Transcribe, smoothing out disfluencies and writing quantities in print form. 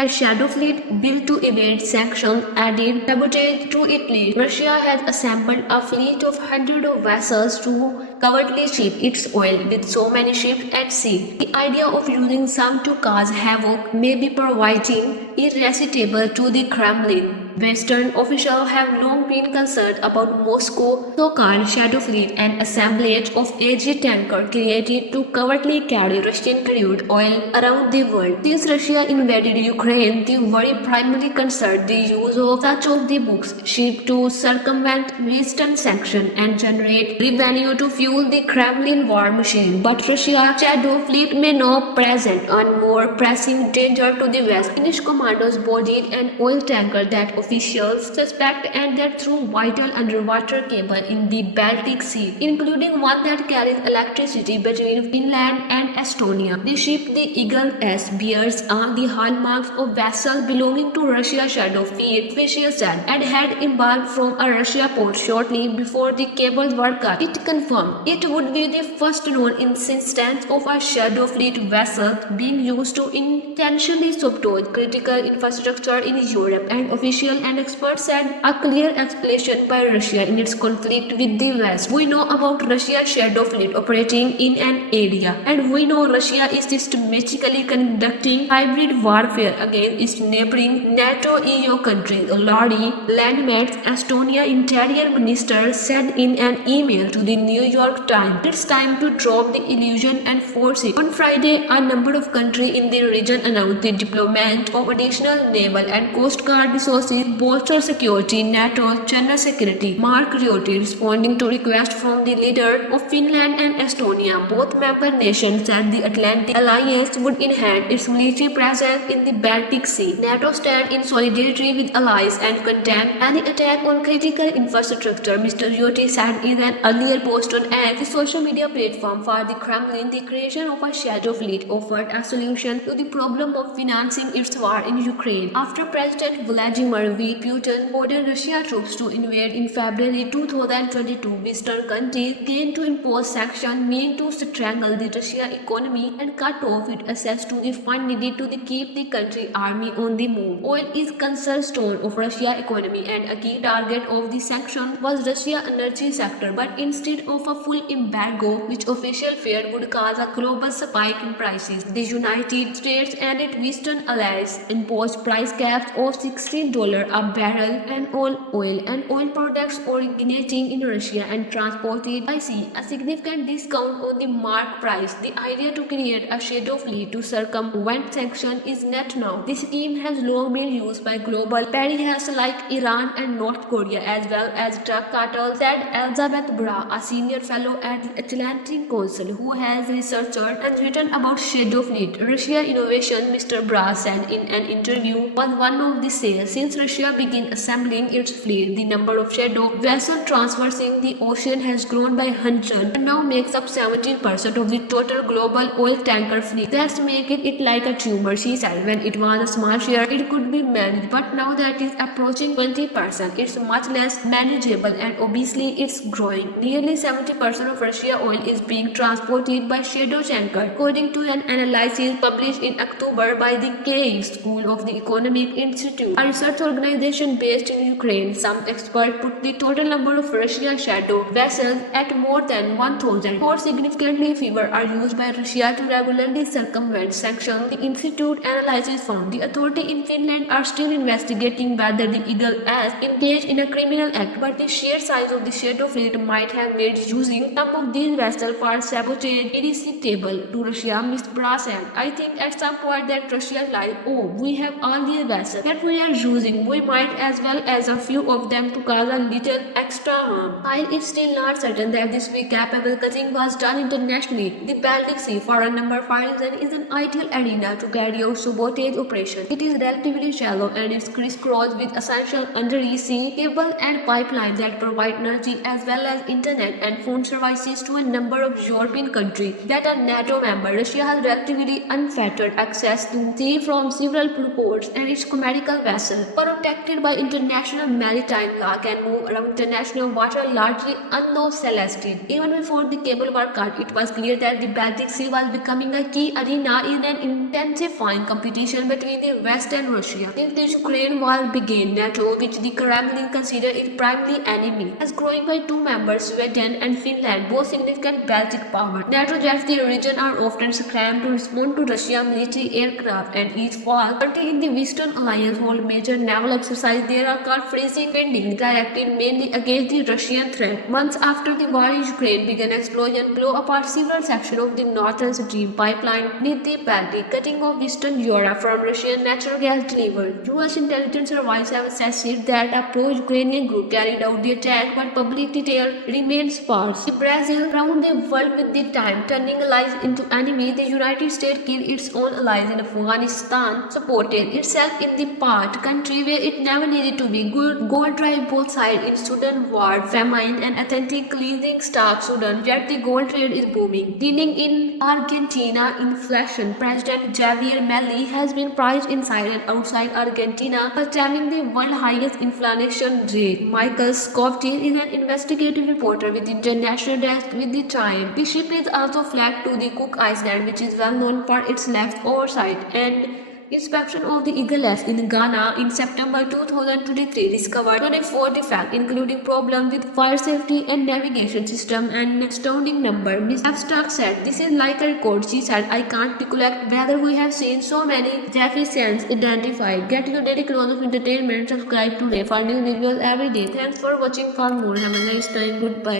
The shadow fleet, built to evade sanctions, added sabotage to Italy. Russia has assembled a fleet of hundreds of vessels to covertly ship its oil with so many ships at sea. The idea of using some to cause havoc may be proving irresistible to the Kremlin. Western officials have long been concerned about Moscow's so-called shadow fleet, an assemblage of aged tankers created to covertly carry Russian crude oil around the world. Since Russia invaded Ukraine, the worry primarily concerned the use of such of the books shipped to circumvent Western sanctions and generate revenue to fuel the Kremlin war machine. But Russia's shadow fleet may now present a more pressing danger to the West. Finnish commandos boarded an oil tanker that officials suspect entered through vital underwater cable in the Baltic Sea, including one that carries electricity between Finland and Estonia. The ship, the Eagle S, bears the hallmarks of vessels belonging to Russia's shadow fleet, officials said, and had embarked from a Russia port shortly before the cables were cut. It confirmed it would be the first known instance of a shadow fleet vessel being used to intentionally sabotage critical infrastructure in Europe, and officials and experts said a clear explanation by Russia in its conflict with the West. We know about Russia's shadow fleet operating in an area, and we know Russia is systematically conducting hybrid warfare against its neighboring NATO EU countries. Lori Landmax, Estonia Interior Minister, said in an email to the New York Times, "It's time to drop the illusion and force it." On Friday, a number of countries in the region announced the deployment of additional naval and coast guard resources to bolster security. NATO's General Secretary Mark Rutte, responding to requests from the leaders of Finland and Estonia, both member nations said the Atlantic Alliance would enhance its military presence in the Baltic Sea. NATO stands in solidarity with allies and condemns any attack on critical infrastructure, Mr. Rutte said in an earlier post on X, the social media platform for the Kremlin. The creation of a shadow fleet offered a solution to the problem of financing its war in Ukraine. After President Vladimir V. Putin ordered Russian troops to invade in February 2022, Western countries began to impose sanctions meaning to strangle the Russian economy and cut off its access to the funds needed to keep the country army on the move. Oil is cornerstone of Russia's economy, and a key target of the sanctions was Russia's energy sector. But instead of a full embargo, which officials feared would cause a global spike in prices, the United States and its Western allies imposed price caps of $16 a barrel on all oil and oil products originating in Russia and transported by sea, a significant discount on the market price. The idea to create a shadow fleet to circumvent sanctions is not now. This scheme has long been used by global powers like Iran and North Korea, as well as drug cartels, said Elizabeth Bra, a senior fellow at the Atlantic Council who has researched and written about shadow fleet. Russia innovation, Mr. Bra said in an interview, was one of the sales. Since Russia began assembling its fleet, the number of shadow vessels traversing the ocean has grown by hundreds and now makes up 17% of the total global oil tanker fleet. That's making it like a tumor, she said. When it was a small share, it could be managed, but now that is approaching 20%, it's much less manageable, and obviously it's growing. Nearly 70% of Russia oil is being transported by shadow tanker, according to an analysis published in October by the Kyiv School of the Economic Institute, a research organization based in Ukraine. Some experts put the total number of Russian shadow vessels at more than 1,000. More significantly, fewer are used by Russia to regularly circumvent sanctions. The institute analysis found the authorities in Finland are still investigating whether the Eagle S engaged in a criminal act, but the sheer size of the shadow fleet might have made using some of these vessels for sabotage irresistible to Russia, Ms. Bra said. I think at some point that Russia lied, oh, we have all these vessels that we are using, we might as well as a few of them to cause a little extra harm. While it's still not certain that this week capable cutting was done internationally, the Baltic Sea, for a number of reasons, is an ideal arena to carry out sabotage operations. It is relatively shallow and it's crisscrossed with essential undersea cable and pipelines that provide energy as well as internet and phone services to a number of European countries that are NATO members. Russia has relatively unfettered access to sea from several ports and its commercial vessels. For a protected by international maritime law, can move around international water largely unobstructed. Even before the cable were cut, it was clear that the Baltic Sea was becoming a key arena in an intensifying competition between the West and Russia. Since the Ukraine war began, NATO, which the Kremlin considered its primary enemy, has growing by two members, Sweden and Finland, both significant Baltic powers. NATO jets the region are often scrammed to respond to Russian military aircraft, and each fall, country in the Western Alliance hold major naval exercises. There are called freezing pending, directed mainly against the Russian threat. Months after the war in Ukraine began, explosion blew apart several sections of the Northern Stream pipeline beneath the Baltic, cutting off Western Europe from Russian natural gas delivery. U.S. intelligence services have assessed that a pro-Ukrainian group carried out the attack, but public detail remains sparse. Brazil round the world with the time, turning allies into enemies. The United States killed its own allies in Afghanistan, supported itself in the part country where it never needed to be. Gold drive both sides in Sudan war, famine, and authentic cleansing stark Sudan. Yet the gold trade is booming. Leaning in Argentina, inflation. President Javier Milei has been prized inside and outside Argentina, attaining the world highest inflation rate. Michael Scofield is an investigative reporter with the international desk with the Time. The ship is also flagged to the Cook Island, which is well known for its left oversight and inspection of the Eagles in Ghana in September 2023 discovered 24 defects, including problems with fire safety and navigation system, and astounding number. Ms. Abstract said, "This is like a record." She said, "I can't recollect whether we have seen so many deficiencies identified." Get your daily close of entertainment. Subscribe today for new videos every day. Thanks for watching. For more, have a nice time. Goodbye.